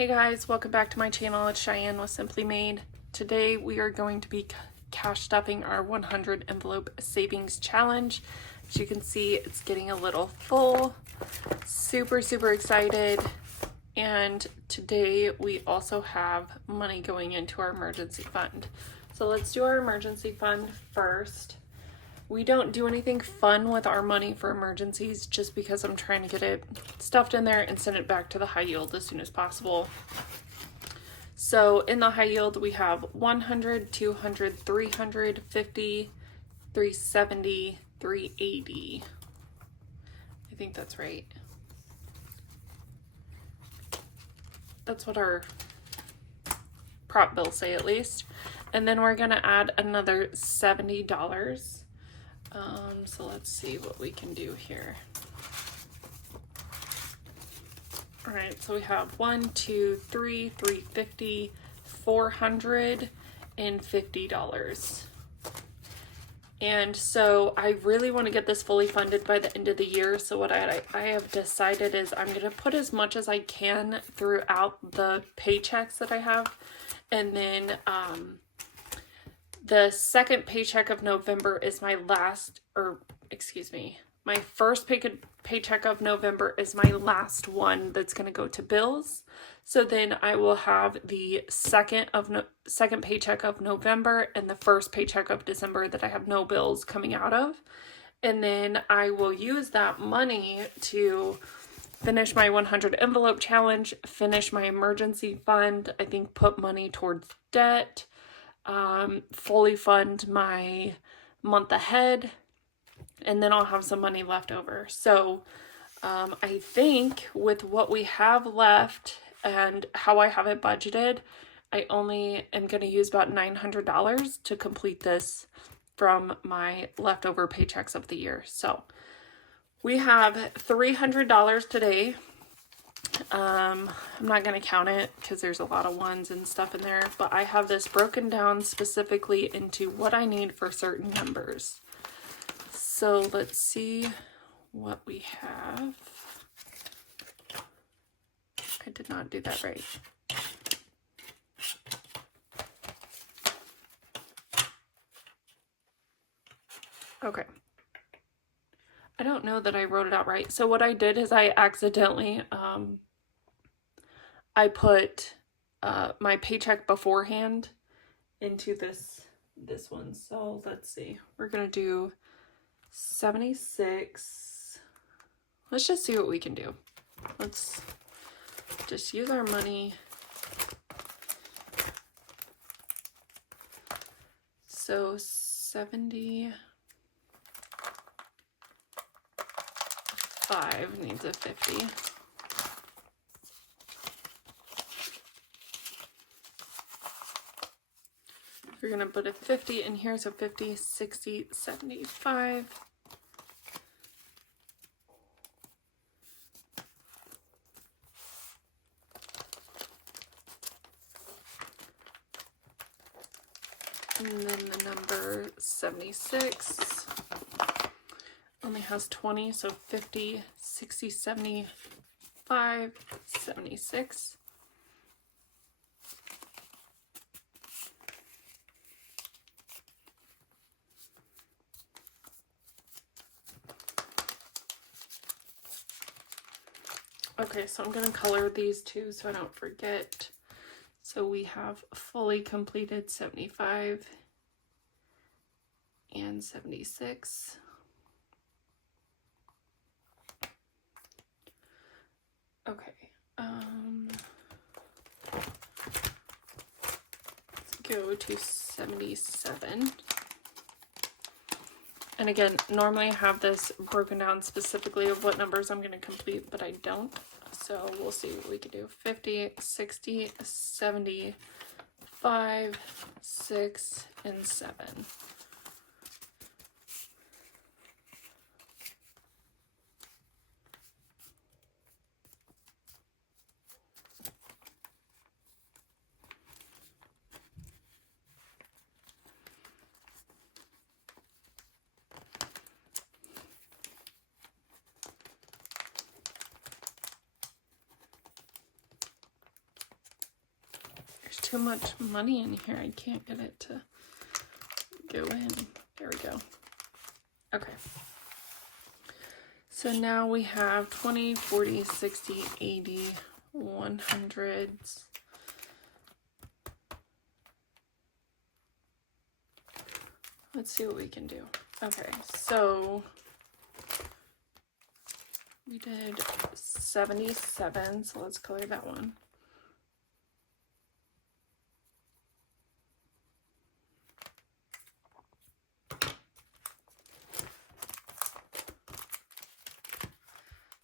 Hey guys, welcome back to my channel. It's Cheyenne with Simply Made. Today we are going to be cash stuffing our 100 envelope savings challenge. As you can see, it's getting a little full. Super excited. And today we also have money going into our emergency fund. So let's do our emergency fund first. We don't do anything fun with our money for emergencies just because I'm trying to get it stuffed in there and send it back to the high yield as soon as possible. So in the high yield, we have 100, 200, 350, 370, 380. I think that's right. That's what our prop bills say at least. And then we're gonna add another $70. So let's see what we can do here. All right, so we have 1, 2, 3, 350, $450. And so I really want to get this fully funded by the end of the year. So what I have decided is I'm going to put as much as I can throughout the paychecks that I have. And then the second paycheck of November is my last, my first paycheck of November is my last one that's going to go to bills. So then I will have the second paycheck of November and the first paycheck of December that I have no bills coming out of. And then I will use that money to finish my 100 envelope challenge, finish my emergency fund, I think put money towards debt, fully fund my month ahead, and then I'll have some money left over. So I think with what we have left and how I have it budgeted, I only am going to use about $900 to complete this from my leftover paychecks of the year. So we have $300 today. I'm not going to count it because there's a lot of ones and stuff in there, but I have this broken down specifically into what I need for certain numbers. So let's see what we have. I did not do that right. Okay. I don't know that I wrote it out right. So what I did is I accidentally, I put my paycheck beforehand into this one. So let's see. We're going to do 76. Let's just see what we can do. Let's just use our money. So 75 needs a 50. We're going to put a 50 in here, so 50, 60, 75. And then the number 76 only has 20, so 50, 60, 75, 76. Okay, so I'm going to color these two so I don't forget. So we have fully completed 75 and 76. Okay, let's go to 77. And again, normally I have this broken down specifically of what numbers I'm going to complete, but I don't. So we'll see what we can do. 50, 60, 70, 5, 6, and 7. too much money in here. I can't get it to go in. There we go. Okay. So now we have 20, 40, 60, 80, 100s. Let's see what we can do. Okay, so we did 77, so let's color that one.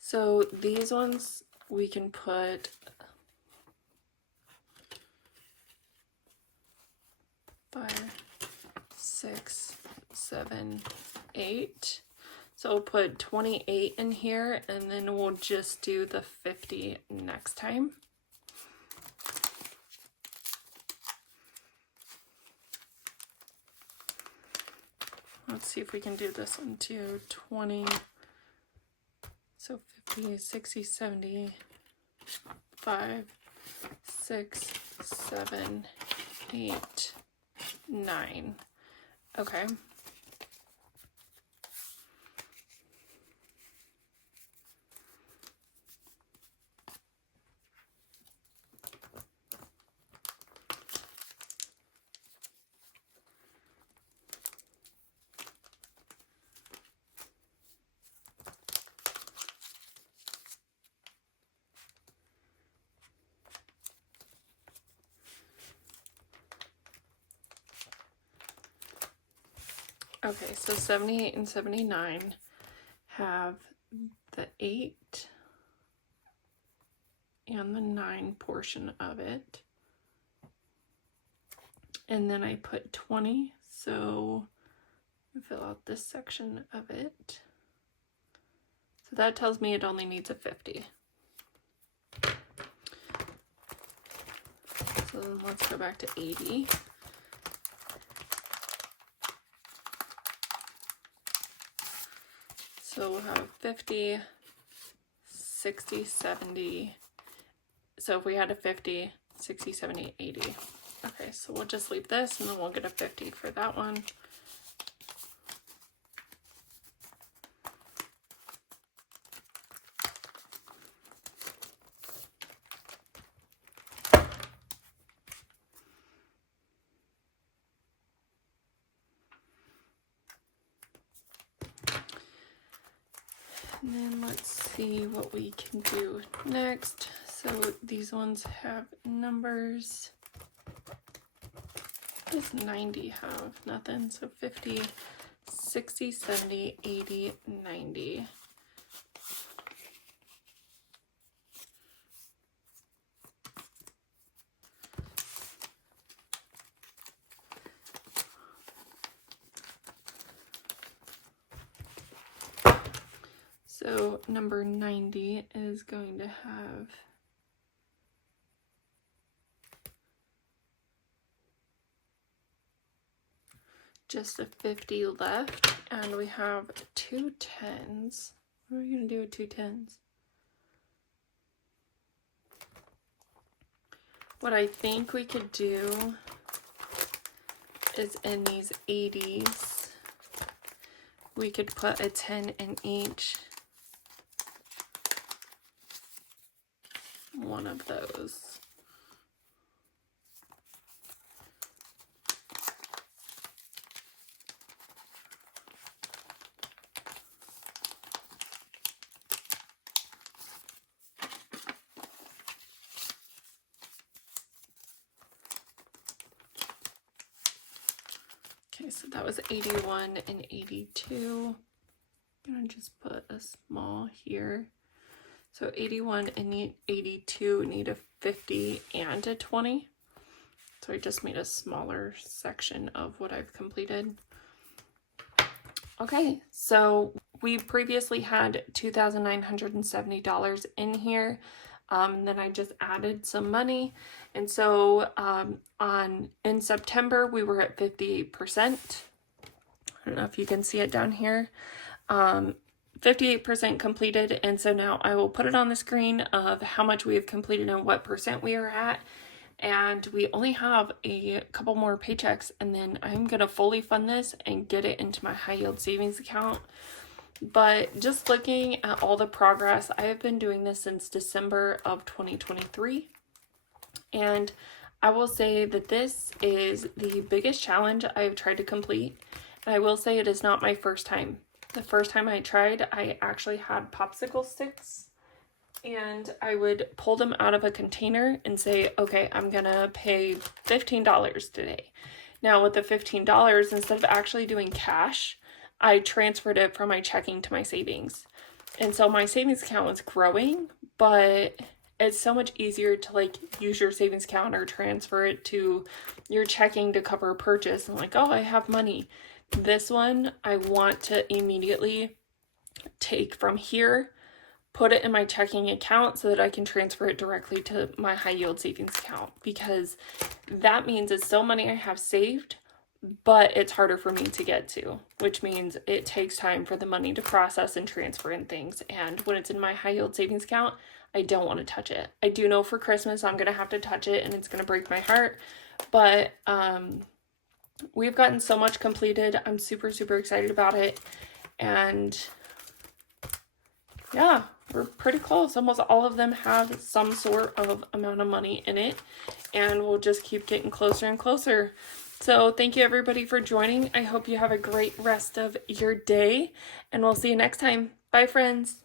So these ones we can put 5, 6, 7, 8. So we'll put 28 in here, and then we'll just do the 50 next time. Let's see if we can do this one too. 20, so 50, 60, 70, 5, 6, 7, 8, 9. Okay. Okay, so 78 and 79 have the 8 and the 9 portion of it. And then I put 20, so I fill out this section of it. So that tells me it only needs a 50. So then let's go back to 80. So we'll have 50, 60, 70. So if we had a 50, 60, 70, 80. Okay, so we'll just leave this and then we'll get a 50 for that one. And then let's see what we can do next. So these ones have numbers. What does 90 have? Nothing. So 50, 60, 70, 80, 90. So number 90 is going to have just a 50 left, and we have 2 10s. What are we going to do with 2 10s? What I think we could do is in these 80s, we could put a 10 in each one of those. Okay, so that was 81 and 82. I'm gonna just put a small here. So 81 and 82 need a 50 and a 20. So I just made a smaller section of what I've completed. Okay, so we previously had $2,970 in here. And then I just added some money. And so in September, we were at 58%. I don't know if you can see it down here. 58% completed, and so now I will put it on the screen of how much we have completed and what percent we are at, and we only have a couple more paychecks, and then I'm gonna fully fund this and get it into my high yield savings account. But just looking at all the progress, I have been doing this since December of 2023, and I will say that this is the biggest challenge I've tried to complete. And I will say it is not my first time. The first time I tried, I actually had popsicle sticks, and I would pull them out of a container and say, okay, I'm gonna pay $15 today. Now with the $15, instead of actually doing cash, I transferred it from my checking to my savings. And so my savings account was growing, but it's so much easier to like use your savings account or transfer it to your checking to cover a purchase. And like, oh, I have money. This one, I want to immediately take from here, put it in my checking account so that I can transfer it directly to my high yield savings account, because that means it's still money I have saved, but it's harder for me to get to, which means it takes time for the money to process and transfer and things. And when it's in my high yield savings account, I don't want to touch it. I do know for Christmas I'm gonna have to touch it and it's gonna break my heart, but we've gotten so much completed. I'm super, super excited about it. And yeah, we're pretty close. Almost all of them have some sort of amount of money in it, and we'll just keep getting closer and closer. So thank you everybody for joining. I hope you have a great rest of your day, and we'll see you next time. Bye friends.